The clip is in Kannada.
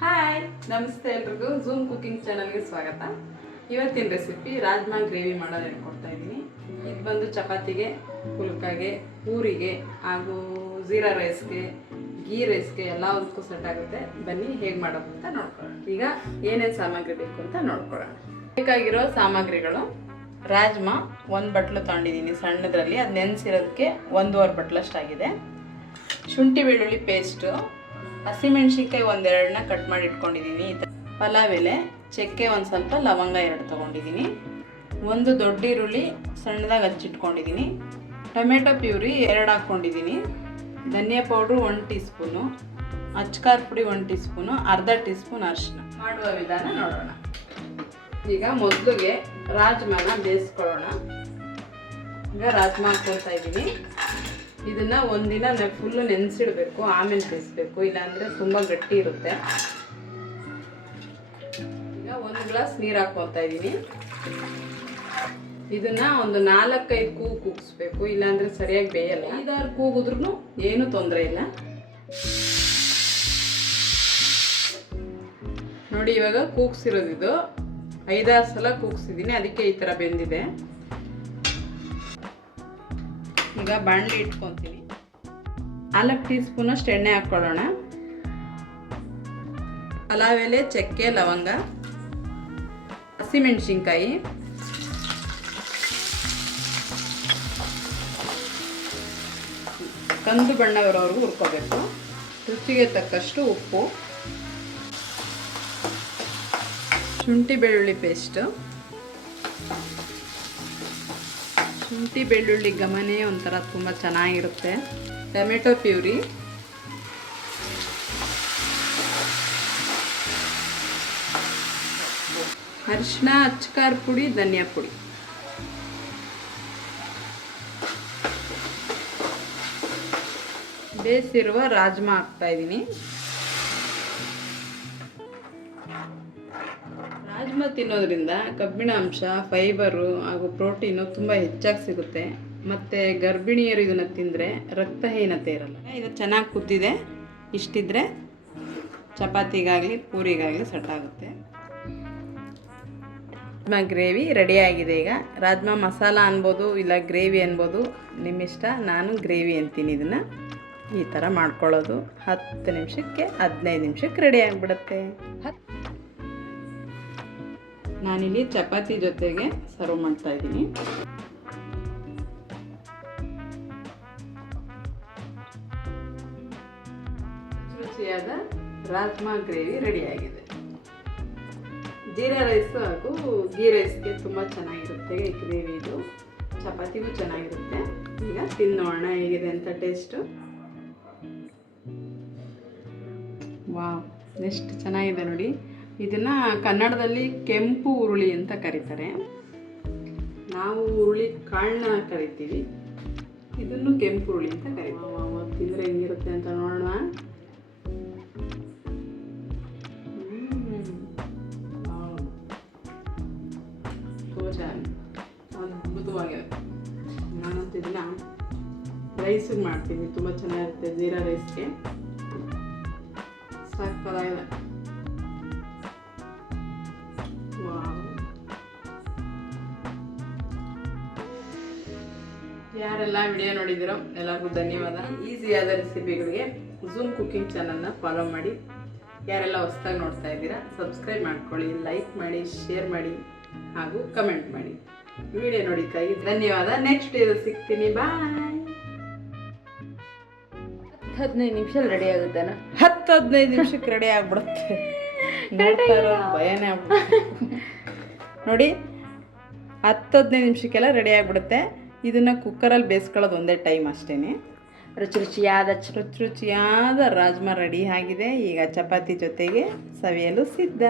ಹಾಯ್ ನಮಸ್ತೆ ಎಲ್ರಿಗೂ ಝೂಮ್ ಕುಕಿಂಗ್ ಚಾನಲ್ಗೆ ಸ್ವಾಗತ. ಇವತ್ತಿನ ರೆಸಿಪಿ ರಾಜ್ಮಾ ಗ್ರೇವಿ ಮಾಡೋದು ಹೇಳ್ಕೊಡ್ತಾ ಇದ್ದೀನಿ. ಇದು ಬಂದು ಚಪಾತಿಗೆ, ಪುಲ್ಕಾಗೆ, ಪೂರಿಗೆ ಹಾಗೂ ಜೀರಾ ರೈಸ್ಗೆ, ಗೀ ರೈಸ್ಗೆ ಎಲ್ಲದಕ್ಕೂ ಸೆಟ್ ಆಗುತ್ತೆ. ಬನ್ನಿ ಹೇಗೆ ಮಾಡೋದು ಅಂತ ನೋಡ್ಕೊಳ್ಳೋಣ. ಈಗ ಏನೇನು ಸಾಮಗ್ರಿ ಬೇಕು ಅಂತ ನೋಡ್ಕೊಳ್ಳೋಣ. ಬೇಕಾಗಿರೋ ಸಾಮಗ್ರಿಗಳು: ರಾಜ್ಮಾ 1 ಬಟ್ಲು ತಗೊಂಡಿದ್ದೀನಿ ಸಣ್ಣದ್ರಲ್ಲಿ, ಅದು ನೆನೆಸಿರೋದಕ್ಕೆ 1.5 ಬಟ್ಲಷ್ಟಾಗಿದೆ. ಶುಂಠಿ ಬೆಳ್ಳುಳ್ಳಿ ಪೇಸ್ಟು, ಹಸಿಮೆಣ್ಸಿನ್ಕಾಯಿ 1-2ನ ಕಟ್ ಮಾಡಿ ಇಟ್ಕೊಂಡಿದ್ದೀನಿ. ಪಲಾವ್ ಎಲೆ, ಚಕ್ಕೆ ಒಂದು ಸ್ವಲ್ಪ, ಲವಂಗ 2 ತೊಗೊಂಡಿದ್ದೀನಿ. 1 ದೊಡ್ಡ ಈರುಳ್ಳಿ ಸಣ್ಣದಾಗಿ ಹಚ್ಚಿಟ್ಕೊಂಡಿದ್ದೀನಿ. ಟೊಮೆಟೊ ಪ್ಯೂರಿ 2 ಹಾಕ್ಕೊಂಡಿದ್ದೀನಿ. ಧನಿಯಾ ಪೌಡ್ರು 1 ಟೀ ಸ್ಪೂನು, ಅಚ್ಕಾರ್ ಪುಡಿ 1 ಟೀ ಸ್ಪೂನು, ಅರ್ಧ ಟೀ ಸ್ಪೂನ್ ಅರಿಶಿನ. ಮಾಡುವ ವಿಧಾನ ನೋಡೋಣ. ಈಗ ಮೊದಲಿಗೆ ರಾಜ್ಮಾನ ಬೇಯಿಸ್ಕೊಳ್ಳೋಣ. ಈಗ ರಾಜ್ಮಾ ಹಾಕ್ಕೊಳ್ತಾ ಇದ್ದೀನಿ. ಇದನ್ನು ಒಂದಿನ ಫುಲ್ಲು ನೆನೆಸಿಡಬೇಕು, ಆಮೇಲೆ ಬೇಯಿಸ್ಬೇಕು, ಇಲ್ಲಾಂದರೆ ತುಂಬ ಗಟ್ಟಿ ಇರುತ್ತೆ. ಈಗ 1 ಗ್ಲಾಸ್ ನೀರು ಹಾಕ್ಕೊಳ್ತಾ ಇದ್ದೀನಿ. ಇದನ್ನು ಒಂದು 4-5 ಕೂಗು ಕೂಗಿಸ್ಬೇಕು, ಇಲ್ಲಾಂದರೆ ಸರಿಯಾಗಿ ಬೇಯಲ್ಲ. 5-6 ಕೂಗಿದ್ರೂ ಏನೂ ತೊಂದರೆ ಇಲ್ಲ. ನೋಡಿ, ಇವಾಗ ಕೂಗಿಸಿರೋದಿದು 5-6 ಸಲ ಕೂಗಿಸಿದ್ದೀನಿ, ಅದಕ್ಕೆ ಈ ಥರ ಬೆಂದಿದೆ. ಈಗ ಬಾಣಲಿ ಇಟ್ಕೊತೀನಿ. 4 ಟೀ ಸ್ಪೂನಷ್ಟು ಎಣ್ಣೆ ಹಾಕ್ಕೊಳ್ಳೋಣ. ಪಲಾವ್ ಎಲೆ, ಚಕ್ಕೆ, ಲವಂಗ, ಹಸಿಮೆಣಸಿನ್ಕಾಯಿ, ಕಂದು ಬಣ್ಣ ಬರೋವರೆಗೂ ಹುರ್ಕೋಬೇಕು. ರುಚಿಗೆ ತಕ್ಕಷ್ಟು ಉಪ್ಪು, ಶುಂಠಿ ಬೆಳ್ಳುಳ್ಳಿ ಪೇಸ್ಟು. ಶುಂಠಿ ಬೆಳ್ಳುಳ್ಳಿ ಘಮನೇ ಒಂಥರ ತುಂಬ ಚೆನ್ನಾಗಿರುತ್ತೆ. ಟೊಮೆಟೊ ಪ್ಯೂರಿ, ಅರಿಶಿನ, ಅಚ್ಕಾರ್ ಪುಡಿ, ಧನಿಯಾ ಪುಡಿ. ಬೇಯಿಸಿರುವ ರಾಜ್ಮಾ ಹಾಕ್ತಾ ಇದ್ದೀನಿ. ರಾಜ್ಮಾ ತಿನ್ನೋದ್ರಿಂದ ಕಬ್ಬಿಣ ಅಂಶ, ಫೈಬರು ಹಾಗೂ ಪ್ರೋಟೀನು ತುಂಬ ಹೆಚ್ಚಾಗಿ ಸಿಗುತ್ತೆ. ಮತ್ತು ಗರ್ಭಿಣಿಯರು ಇದನ್ನು ತಿಂದರೆ ರಕ್ತಹೀನತೆ ಇರಲ್ಲ. ಇದು ಚೆನ್ನಾಗಿ ಕುದ್ದಿದೆ. ಇಷ್ಟಿದ್ರೆ ಚಪಾತಿಗಾಗಲಿ ಪೂರಿಗಾಗಲಿ ಸೆಟ್ ಆಗುತ್ತೆ. ರಾಜ್ಮಾ ಗ್ರೇವಿ ರೆಡಿಯಾಗಿದೆ. ಈಗ ರಾಜ್ಮಾ ಮಸಾಲ ಅನ್ಬೋದು, ಇಲ್ಲ ಗ್ರೇವಿ ಅನ್ಬೋದು, ನಿಮ್ಮಿಷ್ಟ. ನಾನು ಗ್ರೇವಿ ಅಂತೀನಿ. ಇದನ್ನು ಈ ಥರ ಮಾಡ್ಕೊಳ್ಳೋದು 10 ನಿಮಿಷಕ್ಕೆ 15 ನಿಮಿಷಕ್ಕೆ ರೆಡಿ ಆಗಿಬಿಡುತ್ತೆ. ನಾನಿಲ್ಲಿ ಚಪಾತಿ ಜೊತೆಗೆ ಸರ್ವ್ ಮಾಡ್ತಾ ಇದ್ದೀನಿ. ರುಚಿಯಾದ ರಾಜ್ಮಾ ಗ್ರೇವಿ ರೆಡಿಯಾಗಿದೆ. ಜೀರಾ ರೈಸ್ ಹಾಗೂ ಗೀ ರೈಸ್ಗೆ ತುಂಬ ಚೆನ್ನಾಗಿರುತ್ತೆ ಈ ಗ್ರೇವಿ. ಇದು ಚಪಾತಿಗೂ ಚೆನ್ನಾಗಿರುತ್ತೆ. ಈಗ ತಿನ್ನೋಣ ಹೇಗಿದೆ ಅಂತ ಟೇಸ್ಟು. ವಾವ್, ಎಷ್ಟು ಚೆನ್ನಾಗಿದೆ ನೋಡಿ. ಇದನ್ನು ಕನ್ನಡದಲ್ಲಿ ಕೆಂಪು ಹುರುಳಿ ಅಂತ ಕರೀತಾರೆ. ನಾವು ಹುರುಳಿ ಕಾಳನ್ನ ಕರಿತೀವಿ, ಇದನ್ನು ಕೆಂಪು ಹುರುಳಿ ಅಂತ ಕರಿತೀವಿ. ತಿಂದರೆ ಹೆಂಗಿರುತ್ತೆ ಅಂತ ನೋಡೋಣ. ಅದ್ಭುತವಾಗಿದೆ. ನಾನಂತೂ ಇದನ್ನು ರೈಸಿಗೆ ಮಾಡ್ತೀನಿ, ತುಂಬ ಚೆನ್ನಾಗಿರುತ್ತೆ. ಜೀರಾ ರೈಸ್ಗೆ ಸಾಕಾಗಿದೆ. ಯಾರೆಲ್ಲ ವಿಡಿಯೋ ನೋಡಿದಿರೋ ಎಲ್ಲರಿಗೂ ಧನ್ಯವಾದ. ಈಸಿಯಾದ ರೆಸಿಪಿಗಳಿಗೆ ಝೂಮ್ ಕುಕಿಂಗ್ ಚಾನಲ್ನ ಫಾಲೋ ಮಾಡಿ. ಯಾರೆಲ್ಲ ಹೊಸದಾಗಿ ನೋಡ್ತಾ ಇದ್ದೀರಾ ಸಬ್ಸ್ಕ್ರೈಬ್ ಮಾಡ್ಕೊಳ್ಳಿ, ಲೈಕ್ ಮಾಡಿ, ಶೇರ್ ಮಾಡಿ ಹಾಗೂ ಕಮೆಂಟ್ ಮಾಡಿ. ವಿಡಿಯೋ ನೋಡಿದ್ದಕ್ಕಾಗಿ ಧನ್ಯವಾದ. ನೆಕ್ಸ್ಟ್ ಇದು ಸಿಗ್ತೀನಿ. ಬಾಯ್. 15 ನಿಮಿಷದಲ್ಲಿ ರೆಡಿ ಆಗುತ್ತೆ. 10-15 ನಿಮಿಷಕ್ಕೆ ರೆಡಿ ಆಗ್ಬಿಡುತ್ತೆ. ಭಯನೇ ಆಗ್ಬಿಡುತ್ತೆ ನೋಡಿ. 10-15 ನಿಮಿಷಕ್ಕೆಲ್ಲ ರೆಡಿ ಆಗಿಬಿಡುತ್ತೆ. ಇದನ್ನು ಕುಕ್ಕರಲ್ಲಿ ಬೇಯಿಸ್ಕೊಳ್ಳೋದು ಒಂದೇ ಟೈಮ್ ಅಷ್ಟೇ. ರುಚಿಯಾದ ರಾಜ್ಮಾ ರೆಡಿ ಆಗಿದೆ. ಈಗ ಚಪಾತಿ ಜೊತೆಗೆ ಸವಿಯಲು ಸಿದ್ಧ.